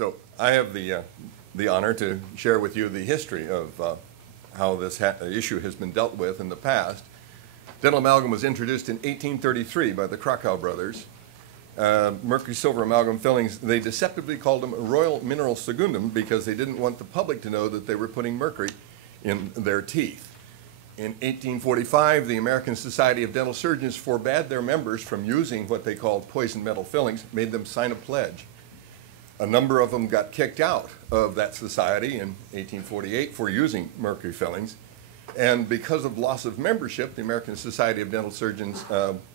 So I have the honor to share with you the history of how this issue has been dealt with in the past. Dental amalgam was introduced in 1833 by the Krakow brothers. Mercury silver amalgam fillings, they deceptively called them royal mineral secundum because they didn't want the public to know that they were putting mercury in their teeth. In 1845, the American Society of Dental Surgeons forbade their members from using what they called poison metal fillings, made them sign a pledge. A number of them got kicked out of that society in 1848 for using mercury fillings. And because of loss of membership, the American Society of Dental Surgeons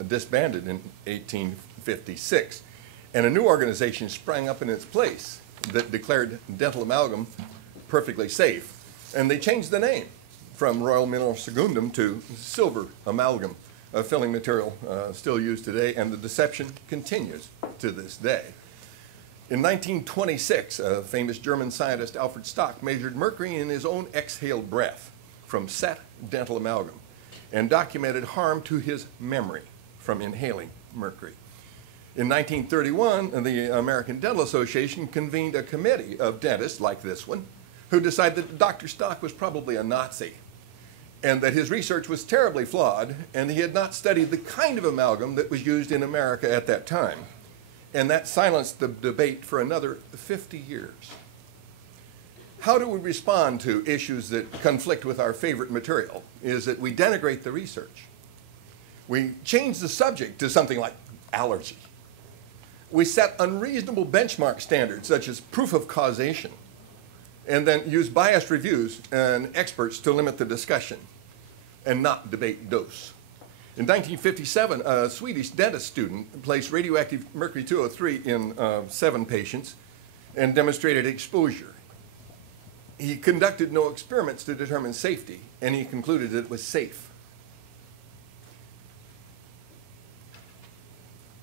disbanded in 1856. And a new organization sprang up in its place that declared dental amalgam perfectly safe. And they changed the name from royal mineral secundum to silver amalgam, a filling material still used today, and the deception continues to this day. In 1926, a famous German scientist, Alfred Stock, measured mercury in his own exhaled breath from set dental amalgam and documented harm to his memory from inhaling mercury. In 1931, the American Dental Association convened a committee of dentists like this one who decided that Dr. Stock was probably a Nazi and that his research was terribly flawed and he had not studied the kind of amalgam that was used in America at that time. And that silenced the debate for another 50 years. How do we respond to issues that conflict with our favorite material? Is that we denigrate the research. We change the subject to something like allergy. We set unreasonable benchmark standards such as proof of causation and then use biased reviews and experts to limit the discussion and not debate dose. In 1957, a Swedish dentist student placed radioactive mercury-203 in 7 patients and demonstrated exposure. He conducted no experiments to determine safety, and he concluded that it was safe.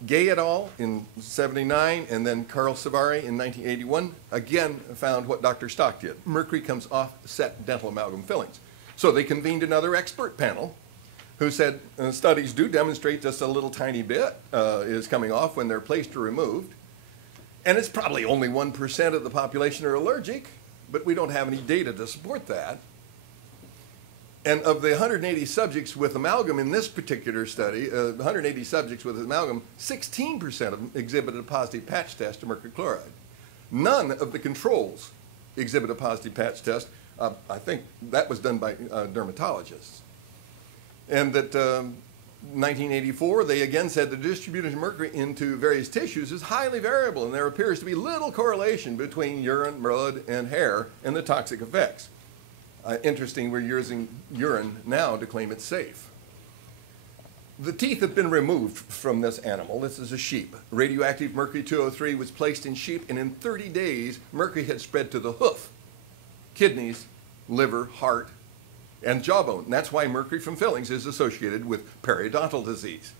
Gay et al. In '79, and then Carl Savary in 1981, again found what Dr. Stock did. Mercury comes off set dental amalgam fillings. So they convened another expert panel who said studies do demonstrate just a little tiny bit is coming off when they're placed or removed. And it's probably only 1% of the population are allergic, but we don't have any data to support that. And of the 180 subjects with amalgam in this particular study, 180 subjects with amalgam, 16% of them exhibited a positive patch test to mercury chloride. None of the controls exhibit a positive patch test. I think that was done by dermatologists. And that 1984, they again said the distribution of mercury into various tissues is highly variable, and there appears to be little correlation between urine, blood, and hair and the toxic effects. Interesting, we're using urine now to claim it's safe. The teeth have been removed from this animal. This is a sheep. Radioactive mercury-203 was placed in sheep, and in 30 days, mercury had spread to the hoof, kidneys, liver, heart, and jawbone. And that's why mercury from fillings is associated with periodontal disease.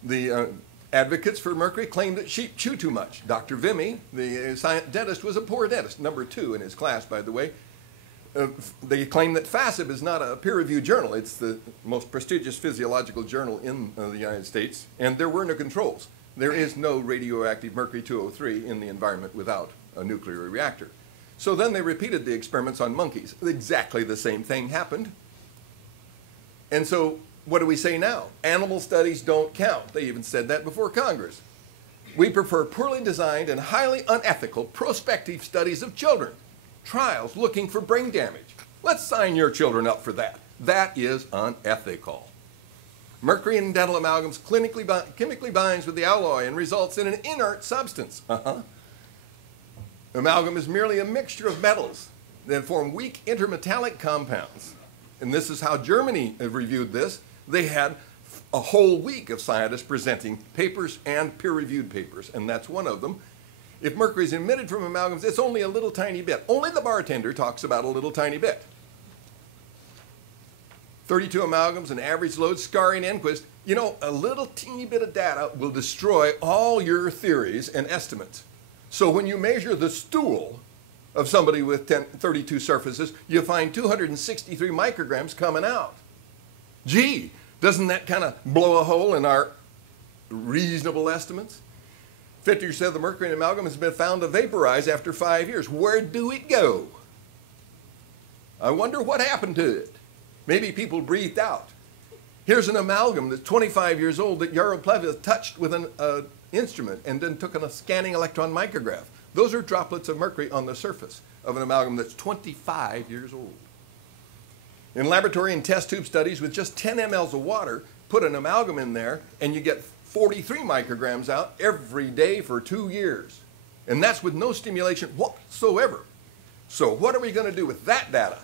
The advocates for mercury claim that sheep chew too much. Dr. Vimy, the dentist, was a poor dentist, number 2 in his class, by the way. They claim that FASIB is not a peer-reviewed journal. It's the most prestigious physiological journal in the United States, and there were no controls. There is no radioactive mercury-203 in the environment without a nuclear reactor. So then they repeated the experiments on monkeys. Exactly the same thing happened. And so what do we say now? Animal studies don't count. They even said that before Congress. We prefer poorly designed and highly unethical prospective studies of children, trials looking for brain damage. Let's sign your children up for that. That is unethical. Mercury in dental amalgams chemically binds with the alloy and results in an inert substance. Amalgam is merely a mixture of metals that form weak intermetallic compounds. And this is how Germany reviewed this. They had a whole week of scientists presenting papers and peer-reviewed papers, and that's one of them. If mercury is emitted from amalgams, it's only a little tiny bit. Only the bartender talks about a little tiny bit. 32 amalgams, an average load, scarring Enquist. You know, a little teeny bit of data will destroy all your theories and estimates. So when you measure the stool of somebody with 32 surfaces, you find 263 micrograms coming out. Gee, doesn't that kind of blow a hole in our reasonable estimates? 50% of the mercury in amalgam has been found to vaporize after 5 years. Where do it go? I wonder what happened to it. Maybe people breathed out. Here's an amalgam that's 25 years old that Yarrow Plevez touched with an instrument and then took a scanning electron micrograph. Those are droplets of mercury on the surface of an amalgam that's 25 years old. In laboratory and test tube studies with just 10 mLs of water, put an amalgam in there and you get 43 micrograms out every day for 2 years. And that's with no stimulation whatsoever. So what are we going to do with that data?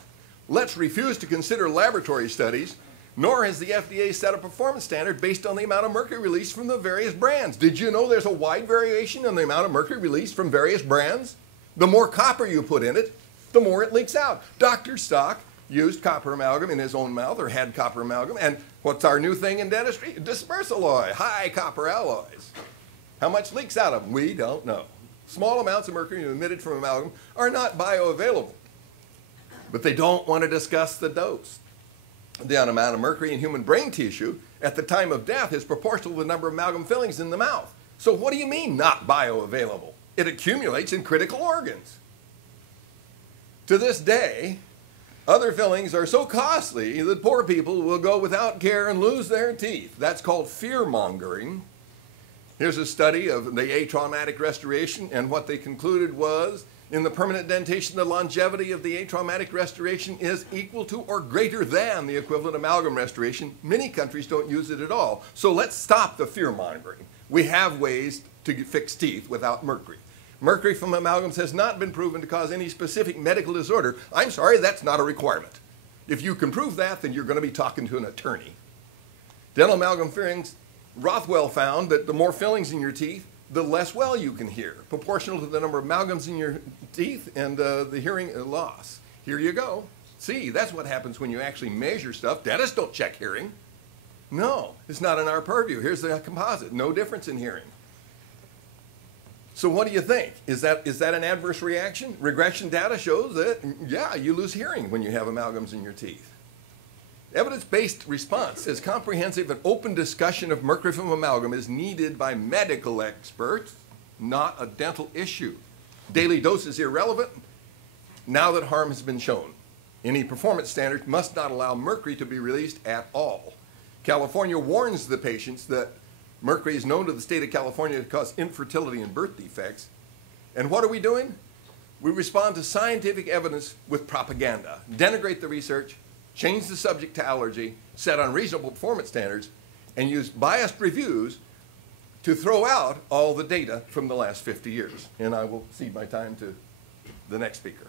Let's refuse to consider laboratory studies, nor has the FDA set a performance standard based on the amount of mercury released from the various brands. Did you know there's a wide variation in the amount of mercury released from various brands? The more copper you put in it, the more it leaks out. Dr. Stock used copper amalgam in his own mouth, or had copper amalgam, and what's our new thing in dentistry? Disperse alloy, high copper alloys. How much leaks out of them? We don't know. Small amounts of mercury emitted from amalgam are not bioavailable, but they don't want to discuss the dose. The amount of mercury in human brain tissue at the time of death is proportional to the number of amalgam fillings in the mouth. So what do you mean not bioavailable? It accumulates in critical organs. To this day, other fillings are so costly that poor people will go without care and lose their teeth. That's called fear-mongering. Here's a study of the atraumatic restoration, and what they concluded was, in the permanent dentation, the longevity of the atraumatic restoration is equal to or greater than the equivalent amalgam restoration. Many countries don't use it at all. So let's stop the fear-mongering. We have ways to fix teeth without mercury. Mercury from amalgams has not been proven to cause any specific medical disorder. I'm sorry, that's not a requirement. If you can prove that, then you're going to be talking to an attorney. Dental amalgam fillings, Rothwell found that the more fillings in your teeth, the less well you can hear, proportional to the number of amalgams in your teeth and the hearing loss. Here you go. See, that's what happens when you actually measure stuff. Dentists don't check hearing. No, it's not in our purview. Here's the composite. No difference in hearing. So what do you think? Is that an adverse reaction? Regression data shows that, yeah, you lose hearing when you have amalgams in your teeth. Evidence-based response says comprehensive and open discussion of mercury from amalgam is needed by medical experts, not a dental issue. Daily dose is irrelevant now that harm has been shown. Any performance standard must not allow mercury to be released at all. California warns the patients that mercury is known to the state of California to cause infertility and birth defects. And what are we doing? We respond to scientific evidence with propaganda, denigrate the research, change the subject to allergy, set unreasonable performance standards, and use biased reviews to throw out all the data from the last 50 years. And I will cede my time to the next speaker.